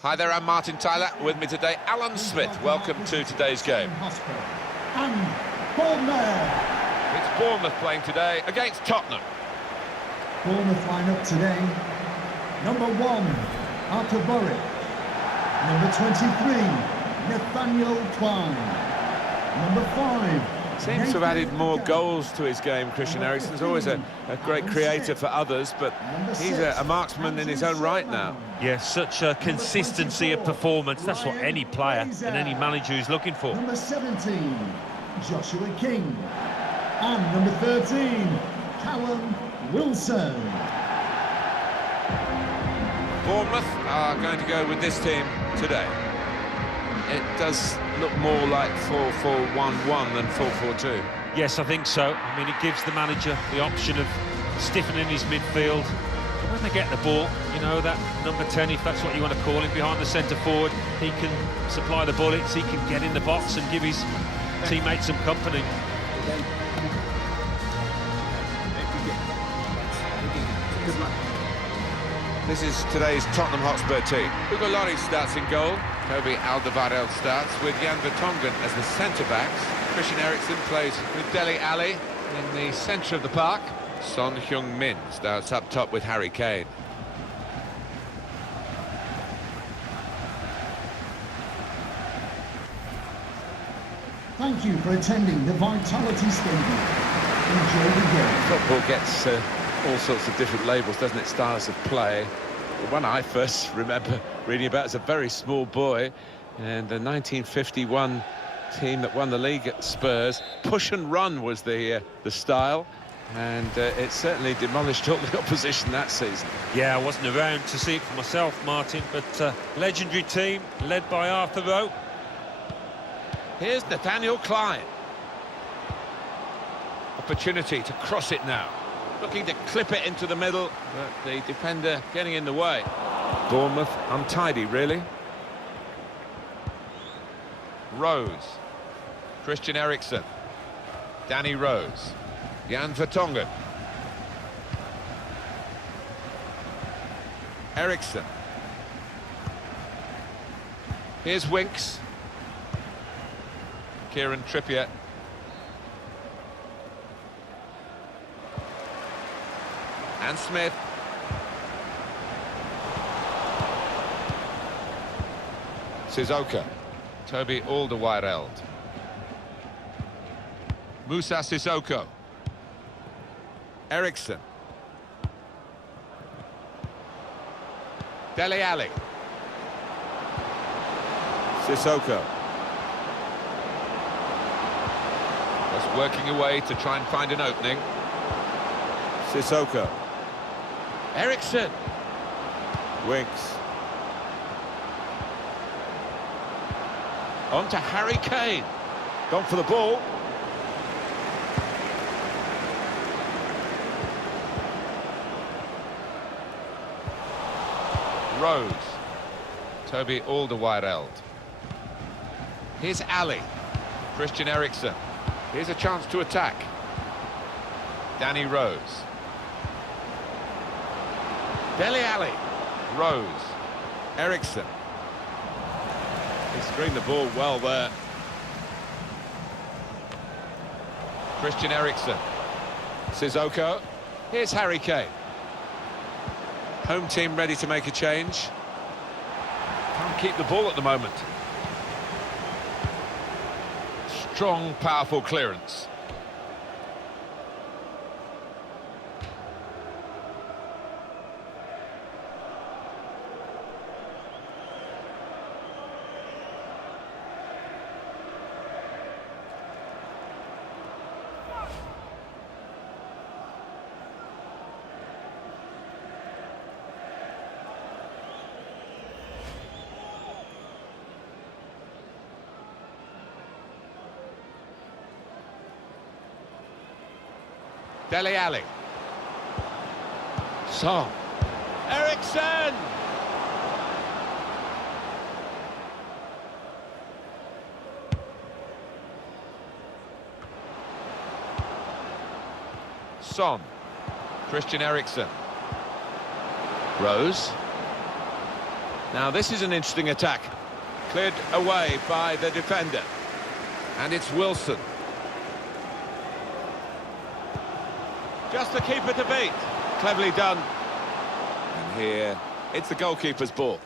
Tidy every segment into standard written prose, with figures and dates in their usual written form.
Hi there, I'm Martin Tyler. With me today, Alan Smith. Welcome to today's game. Hotspur and Bournemouth. It's Bournemouth playing today against Tottenham. Bournemouth line up today. Number 1, Arthur Borwick. Number 23, Nathaniel Twine. Number 5. Seems to have added more goals to his game, Christian Eriksen's always a great creator for others, but he's a marksman in his own right now. Yeah, such a consistency of performance. That's what any player and any manager is looking for. Number 17, Joshua King. And number 13, Callum Wilson. Bournemouth are going to go with this team today. It does look more like 4-4-1-1 than 4-4-2. Yes, I think so. I mean, it gives the manager the option of stiffening his midfield. But when they get the ball, you know, that number 10, if that's what you want to call him, behind the centre forward, he can supply the bullets, he can get in the box and give his teammates some company. This is today's Tottenham Hotspur team. Hugo Lloris starts in goal. Kobe Alderweireld starts with Jan Vertonghen as the centre-backs. Christian Eriksen plays with Dele Alli in the centre of the park. Son Heung-min starts up top with Harry Kane. Thank you for attending the Vitality Stadium. Enjoy the game. Football gets all sorts of different labels, doesn't it? Styles of play. The one I first remember reading about as a very small boy, and the 1951 team that won the league at Spurs. Push and run was the style, and it certainly demolished all the opposition that season. Yeah, I wasn't around to see it for myself, Martin, but legendary team led by Arthur Rowe. Here's Nathaniel Klein. Opportunity to cross it now. Looking to clip it into the middle, but the defender getting in the way. Bournemouth untidy, really. Rose. Christian Eriksen. Danny Rose. Jan Vertonghen. Eriksen. Here's Winks. Kieran Trippier. And Smith. Sissoko. Toby Alderweireld. Moussa Sissoko. Eriksen. Dele Alli. Sissoko. Just working away to try and find an opening. Sissoko. Eriksen. Winks. On to Harry Kane. Gone for the ball. Rose. Toby Alderweireld. Here's Ali. Christian Eriksen. Here's a chance to attack. Danny Rose. Dele Alli. Rose. Eriksen. He screened the ball well there. Christian Eriksen. Sissoko. Here's Harry Kane. Home team ready to make a change. Can't keep the ball at the moment. Strong, powerful clearance. Dele Alli. Son. Eriksen! Son. Christian Eriksen. Rose. Now this is an interesting attack. Cleared away by the defender. And it's Wilson. Just the keeper to beat. Cleverly done. And here, it's the goalkeeper's ball.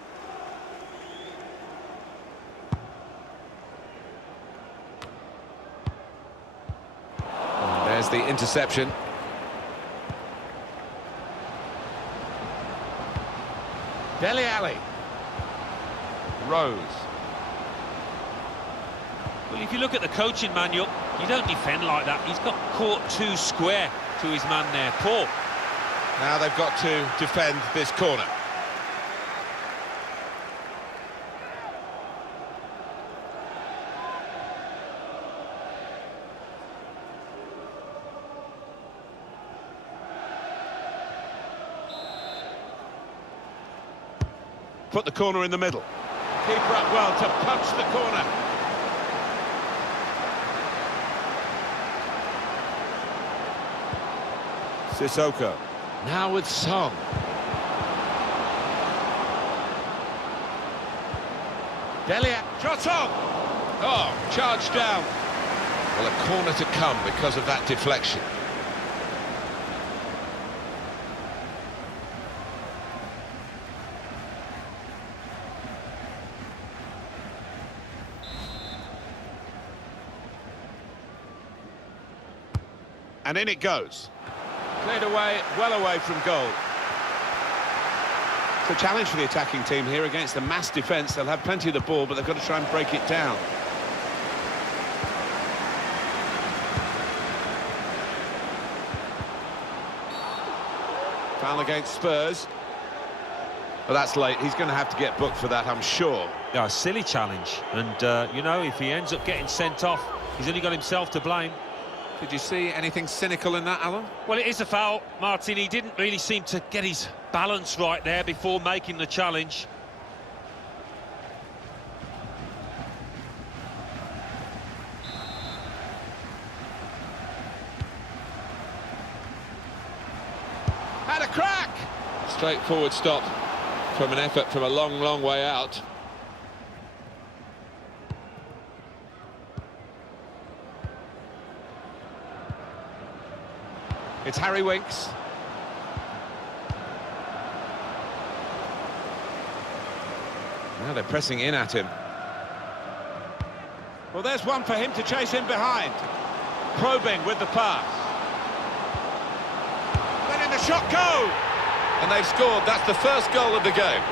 And there's the interception. Dele Alli. Rose. Well, if you look at the coaching manual, you don't defend like that. He's got caught too square to his man there. Poor. Now they've got to defend this corner. Put the corner in the middle. Keeper up well to punch the corner. Sissoko. Now with Song. Delia. Shot on! Oh, charged down. Well, a corner to come because of that deflection. And in it goes. Cleared away, well away from goal. It's a challenge for the attacking team here against the mass defence. They'll have plenty of the ball, but they've got to try and break it down. Foul against Spurs. But that's late. He's going to have to get booked for that, I'm sure. Yeah, a silly challenge. And, you know, if he ends up getting sent off, he's only got himself to blame. Did you see anything cynical in that, Alan? Well, it is a foul, Martin. He didn't really seem to get his balance right there before making the challenge. Had a crack! Straightforward stop from an effort from a long, long way out. It's Harry Winks. Now they're pressing in at him. Well, there's one for him to chase in behind. Probing with the pass. Letting the shot go! And they've scored. That's the first goal of the game.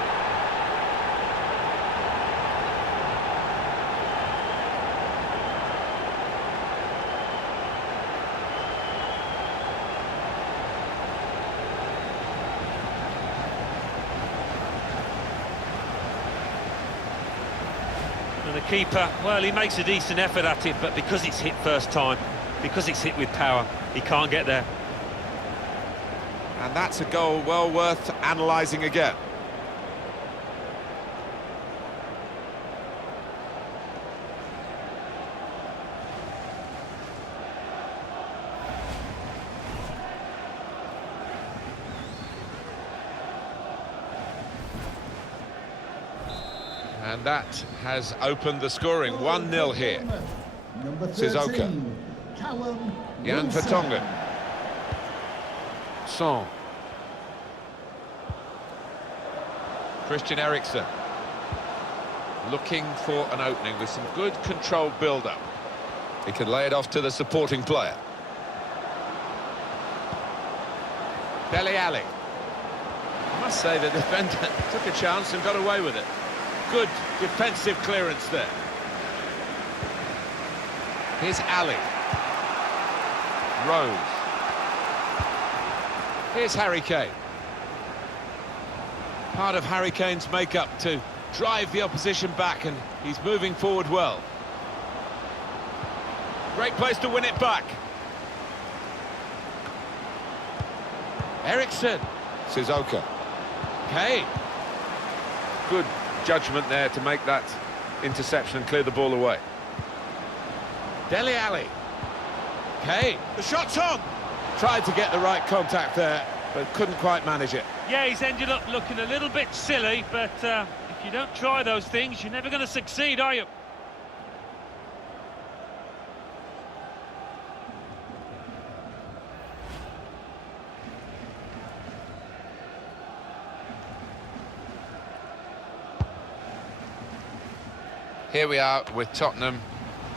And the keeper, well, he makes a decent effort at it, but because it's hit first time, because it's hit with power, he can't get there. And that's a goal well worth analysing again. And that has opened the scoring. 1-0 here. Number 13, Sissoko. Callum Jan Wilson. Vertonghen. Son. Christian Eriksen. Looking for an opening with some good controlled build-up. He can lay it off to the supporting player. Dele Alli. I must say the defender took a chance and got away with it. Good defensive clearance there. Here's Ali. Rose. Here's Harry Kane. Part of Harry Kane's make-up to drive the opposition back, and he's moving forward well. Great place to win it back. Eriksen. Sissoko. Kane. Good judgment there to make that interception and clear the ball away. Dele Alli. Kane. The shot's on. Tried to get the right contact there, but couldn't quite manage it. Yeah, he's ended up looking a little bit silly, but if you don't try those things, you're never going to succeed, are you? Here we are with Tottenham,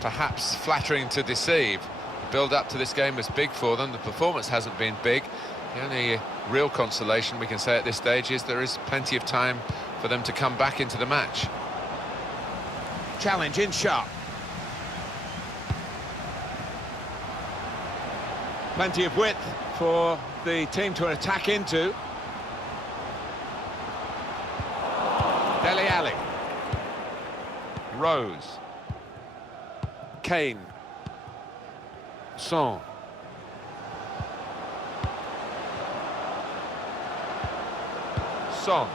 perhaps flattering to deceive. The build-up to this game was big for them. The performance hasn't been big. The only real consolation we can say at this stage is there is plenty of time for them to come back into the match. Challenge in sharp. Plenty of width for the team to attack into. Dele Alli. Rose. Kane. Son. Son.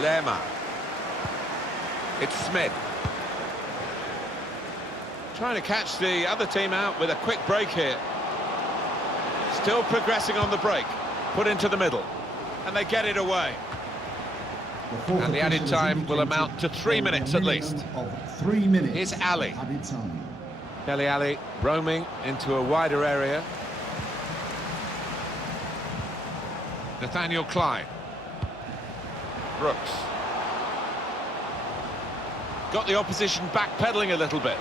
Lerma. It's Smith. Trying to catch the other team out with a quick break here. Still progressing on the break. Put into the middle. And they get it away. And the added time will amount to 3 minutes at least. Of 3 minutes. Here's Ali. Added time. Dele Alli roaming into a wider area. Nathaniel Klein. Brooks. Got the opposition backpedaling a little bit.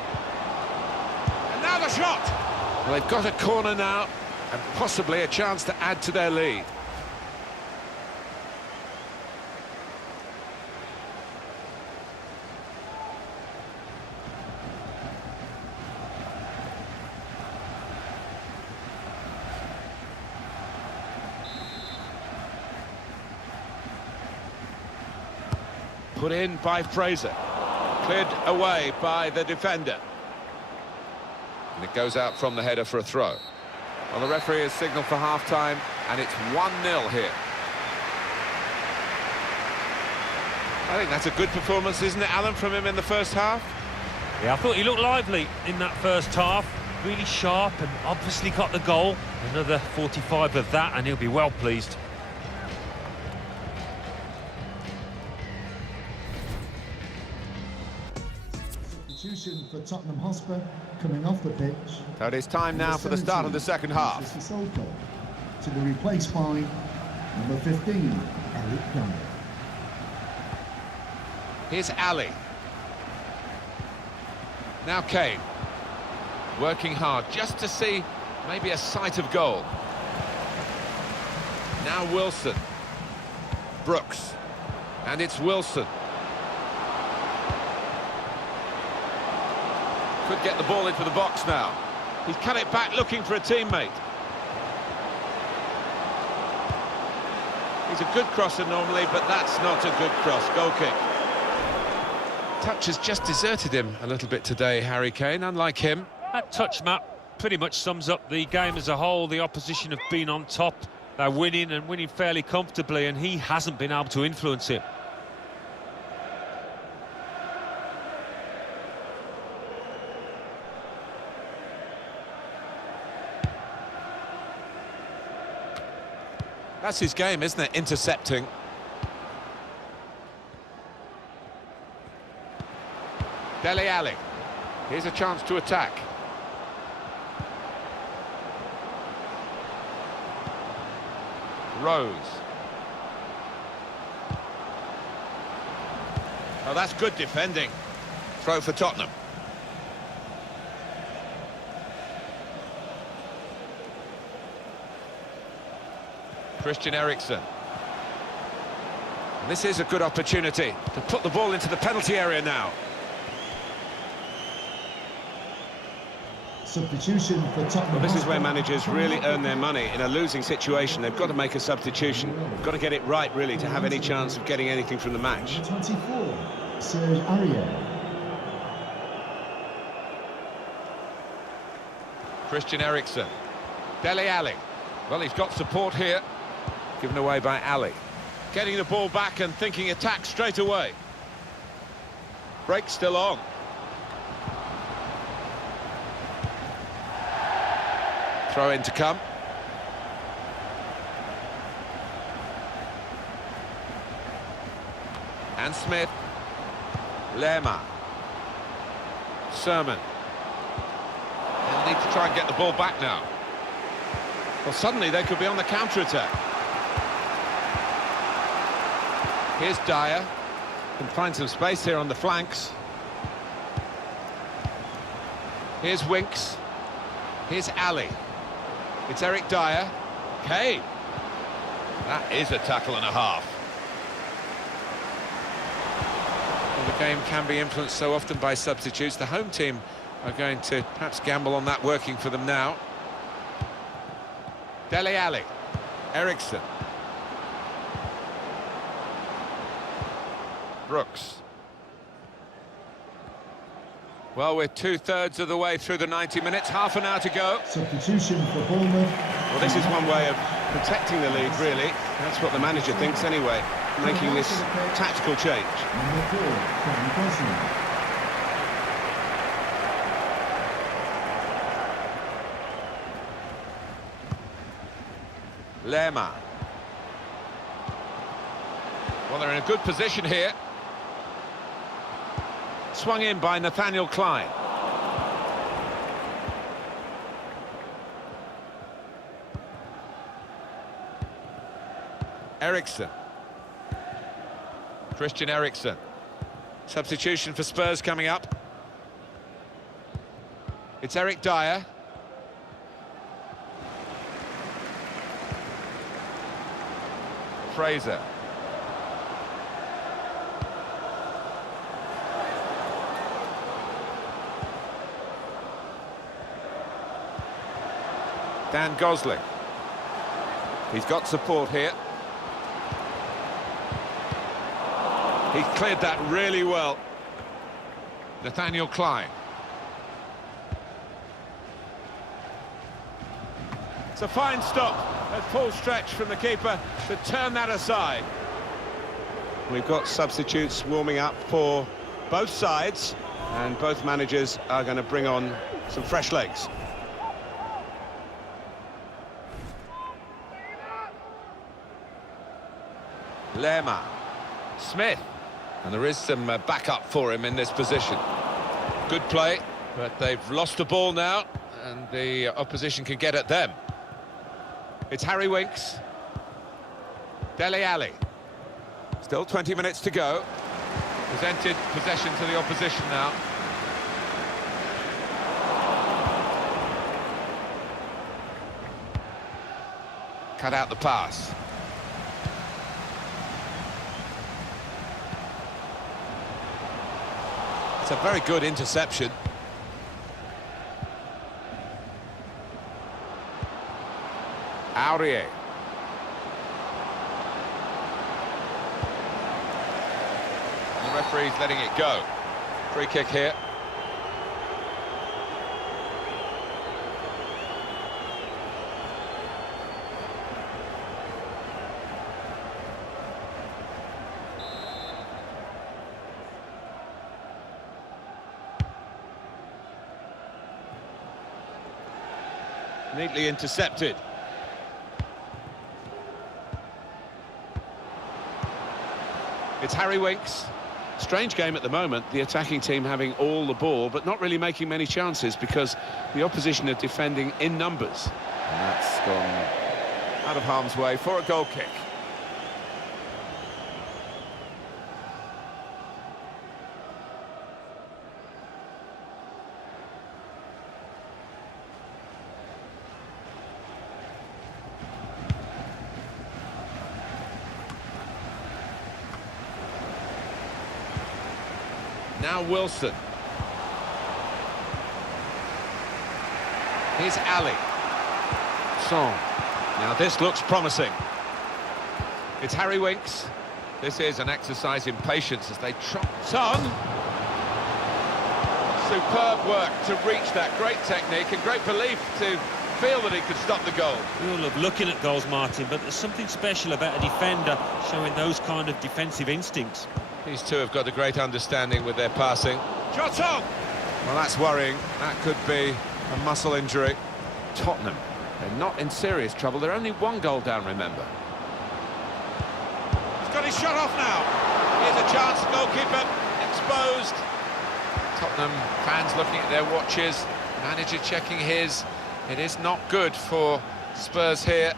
And now the shot! Well, they've got a corner now, and possibly a chance to add to their lead. Put in by Fraser. Cleared away by the defender. And it goes out from the header for a throw. Well, the referee has signalled for half-time, and it's 1-0 here. I think that's a good performance, isn't it, Alan, from him in the first half? Yeah, I thought he looked lively in that first half. Really sharp and obviously got the goal. Another 45 of that, and he'll be well pleased. Substitution for Tottenham Hotspur coming off the pitch. So it is time now for the start of the second half. To be replaced by number 15, Eric Gunn. Here's Ali. Now Kane. Working hard just to see maybe a sight of goal. Now Wilson. Brooks. And it's Wilson. Could get the ball into the box now. He's cut it back looking for a teammate. He's a good crosser normally, but that's not a good cross. Goal kick. Touch has just deserted him a little bit today, Harry Kane, unlike him. That touch map pretty much sums up the game as a whole. The opposition have been on top. They're winning and winning fairly comfortably, and he hasn't been able to influence it. That's his game, isn't it? Intercepting. Dele Alli. Here's a chance to attack. Rose. Oh, that's good defending. Throw for Tottenham. Christian Eriksen. And this is a good opportunity to put the ball into the penalty area now. Substitution for Tottenham. Well, this is where managers really earn their money. In a losing situation, they've got to make a substitution. They've got to get it right, really, to have any chance of getting anything from the match. 24, Serge Aurier. Christian Eriksen. Dele Alli. Well, he's got support here. Given away by Ali. Getting the ball back and thinking attack straight away. Break still on. Throw in to come. And Smith. Lerma. Sermon. They'll need to try and get the ball back now. Well, suddenly they could be on the counter-attack. Here's Dyer. Can find some space here on the flanks. Here's Winks. Here's Ali. It's Eric Dyer. Kane. That is a tackle and a half. Well, the game can be influenced so often by substitutes. The home team are going to perhaps gamble on that working for them now. Dele Alli. Eriksson. Brooks. Well, we're two-thirds of the way through the 90 minutes, half an hour to go. Substitution for Bournemouth. Well, this is one way of protecting the lead, really. That's what the manager thinks anyway, making this tactical change. Number 4, Kevin Gosling. Lerma. Well, they're in a good position here. Swung in by Nathaniel Klein. Eriksson. Christian Eriksson. Substitution for Spurs coming up. It's Eric Dyer. Fraser. Dan Gosling. He's got support here. He cleared that really well. Nathaniel Klein. It's a fine stop at full stretch from the keeper to turn that aside. We've got substitutes warming up for both sides, and both managers are going to bring on some fresh legs. Lerma. Smith. And there is some backup for him in this position. Good play, but they've lost the ball now, and the opposition can get at them. It's Harry Winks. Dele Alli. Still 20 minutes to go. Presented possession to the opposition now. Cut out the pass. It's a very good interception. Aurier. The referee's letting it go. Free kick here. Neatly intercepted. It's Harry Winks. Strange game at the moment, the attacking team having all the ball, but not really making many chances because the opposition are defending in numbers. And that's gone out of harm's way for a goal kick. Now Wilson. Here's Ali. Song. Now this looks promising. It's Harry Winks. This is an exercise in patience as they trot on. Superb work to reach that. Great technique and great belief to feel that he could stop the goal. We all love looking at goals, Martin, but there's something special about a defender showing those kind of defensive instincts. These two have got a great understanding with their passing. Shot on! Well, that's worrying. That could be a muscle injury. Tottenham, they're not in serious trouble. They're only one goal down, remember. He's got his shot off now. Here's a chance, goalkeeper exposed. Tottenham fans looking at their watches, manager checking his. It is not good for Spurs here.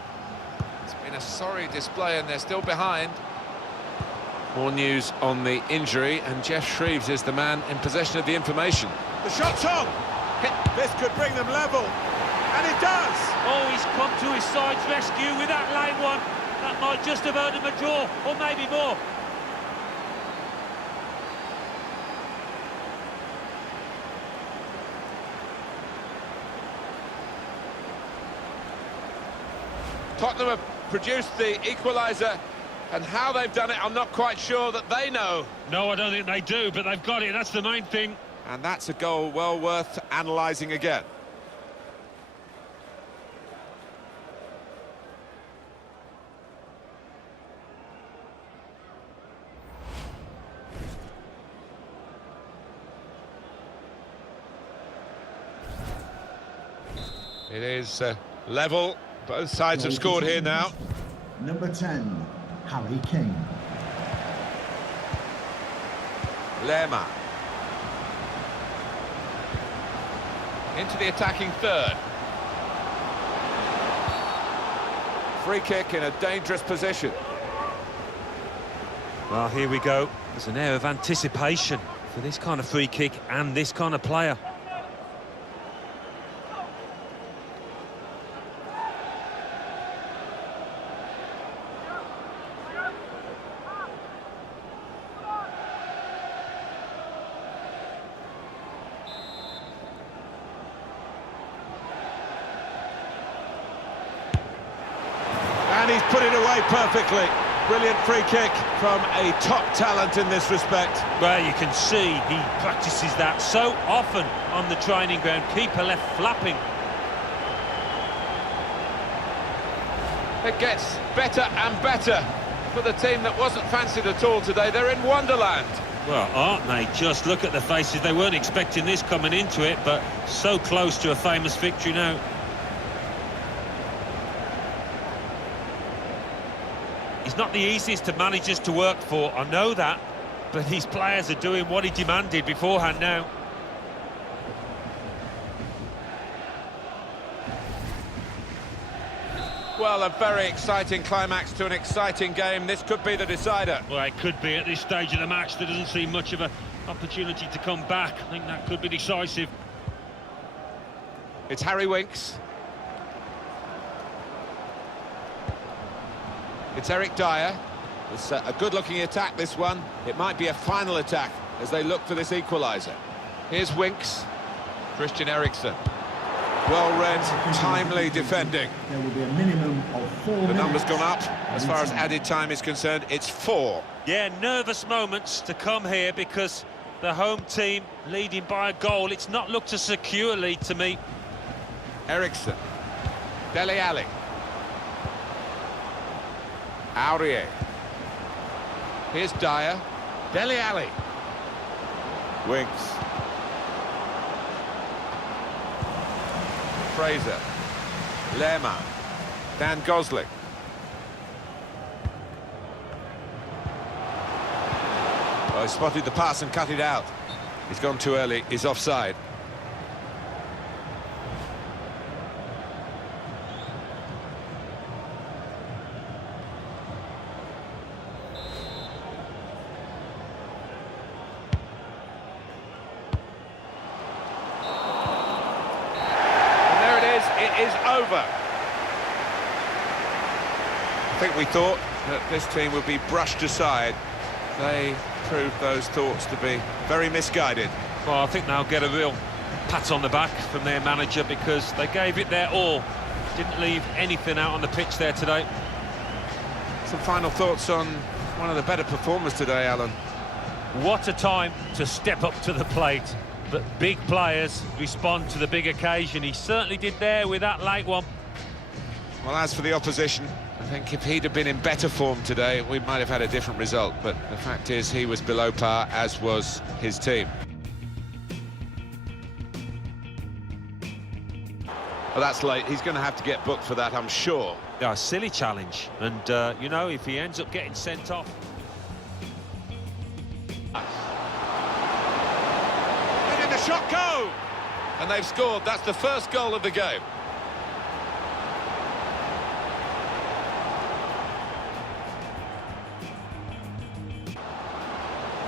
It's been a sorry display and they're still behind. More news on the injury, and Jeff Shreves is the man in possession of the information. The shot's on! This could bring them level, and it does! Oh, he's come to his side's rescue with that late one. That might just have earned him a draw, or maybe more. Tottenham have produced the equaliser, and how they've done it, I'm not quite sure that they know. No, I don't think they do, but they've got it, that's the main thing. And that's a goal well worth analysing again. It is level. Both sides have scored here now. Number 10, Harry Kane. Lerma. Into the attacking third. Free kick in a dangerous position. Well, here we go. There's an air of anticipation for this kind of free kick and this kind of player. And he's put it away perfectly. Brilliant free kick from a top talent in this respect. Well, you can see he practices that so often on the training ground. Keeper left flapping. It gets better and better for the team that wasn't fancied at all today. They're in Wonderland. Well, aren't they? Just look at the faces. They weren't expecting this coming into it, but so close to a famous victory now. He's not the easiest of managers to work for, I know that, but these players are doing what he demanded beforehand now. Well, a very exciting climax to an exciting game. This could be the decider. Well, it could be at this stage of the match. There doesn't seem much of an opportunity to come back. I think that could be decisive. It's Harry Winks. It's Eric Dyer. It's a good-looking attack, this one. It might be a final attack as they look for this equaliser. Here's Winks. Christian Eriksen. Well-read, timely defending. There will be a minimum of 4 minutes. The number's gone up. As far as added time is concerned, it's 4. Yeah, nervous moments to come here because the home team leading by a goal. It's not looked as securely to me. Eriksen. Dele Alli. Aurier. Here's Dyer. Dele Alli. Winks. Fraser. Lerma. Dan Gosling. Oh, he spotted the pass and cut it out. He's gone too early. He's offside. Is over. I think we thought that this team would be brushed aside. They proved those thoughts to be very misguided. Well, I think they'll get a real pat on the back from their manager because they gave it their all. Didn't leave anything out on the pitch there today. Some final thoughts on one of the better performers today, Alan. What a time to step up to the plate. But big players respond to the big occasion. He certainly did there with that late one. Well, as for the opposition, I think if he'd have been in better form today, we might have had a different result. But the fact is, he was below par, as was his team. Well, that's late. He's going to have to get booked for that, I'm sure. Yeah, silly challenge. And, you know, if he ends up getting sent off... shot go! And they've scored. That's the first goal of the game.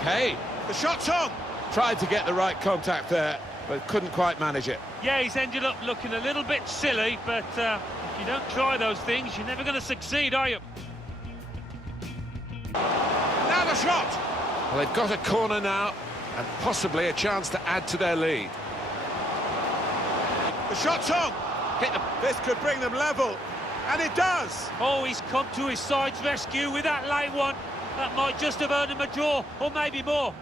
Hey, The shot's on! tried to get the right contact there, but couldn't quite manage it. Yeah, he's ended up looking a little bit silly, but if you don't try those things, you're never going to succeed, are you? Now the shot! Well, they've got a corner now, and possibly a chance to add to their lead. The shot's on! Hit them. This could bring them level, and it does! Oh, he's come to his side's rescue with that late one. That might just have earned him a draw, or maybe more.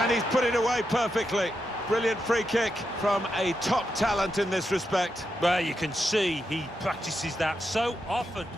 And he's put it away perfectly. Brilliant free kick from a top talent in this respect. Well, you can see he practices that so often.